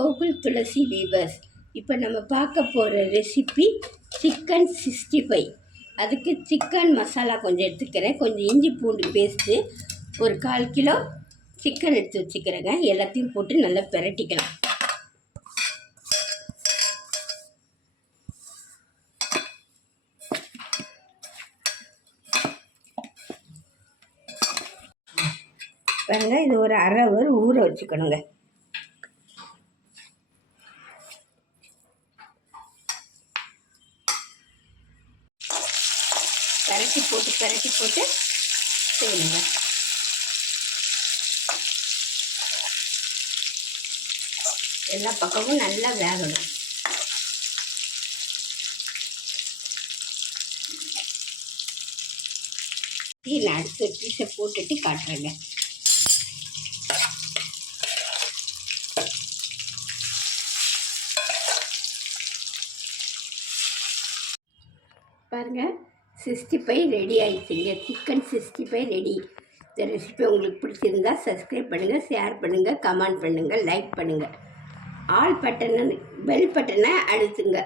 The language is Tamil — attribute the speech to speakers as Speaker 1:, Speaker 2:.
Speaker 1: கோகுல் துளசி வீவர்ஸ். இப்போ நம்ம பார்க்க போகிற ரெசிபி சிக்கன் சிக்ஸ்டி ஃபைவ் அதுக்கு சிக்கன் மசாலா கொஞ்சம் எடுத்துக்கிறேன். கொஞ்சம் இஞ்சி பூண்டு பேஸ்ட்டு ஒரு கால் கிலோ சிக்கன் எடுத்து வச்சுக்கிறேங்க. எல்லாத்தையும் போட்டு நல்லா பிரட்டிக்கலாம். பாருங்க இது ஒரு அரை ஹவர் ஊற வச்சுக்கணுங்க. பரட்டி போட்டு பரட்டி போட்டு செய்யுங்க எல்லா பக்கமும் நல்லா வேகணும். டீ நான் அடுத்த பீஸை போட்டுட்டு காட்டுறேங்க. பாருங்கள் சிக்ஸ்டி ஃபைவ் ரெடி ஆகிடுச்சிங்க சிக்கன் சிக்ஸ்டி ஃபைவ் ரெடி. இந்த ரெசிபி உங்களுக்கு பிடிச்சிருந்தா சப்ஸ்கிரைப் பண்ணுங்கள் ஷேர் பண்ணுங்கள் கமெண்ட் பண்ணுங்கள் லைக் பண்ணுங்கள் ஆல் பட்டனை பெல் பட்டனை அழுத்துங்க.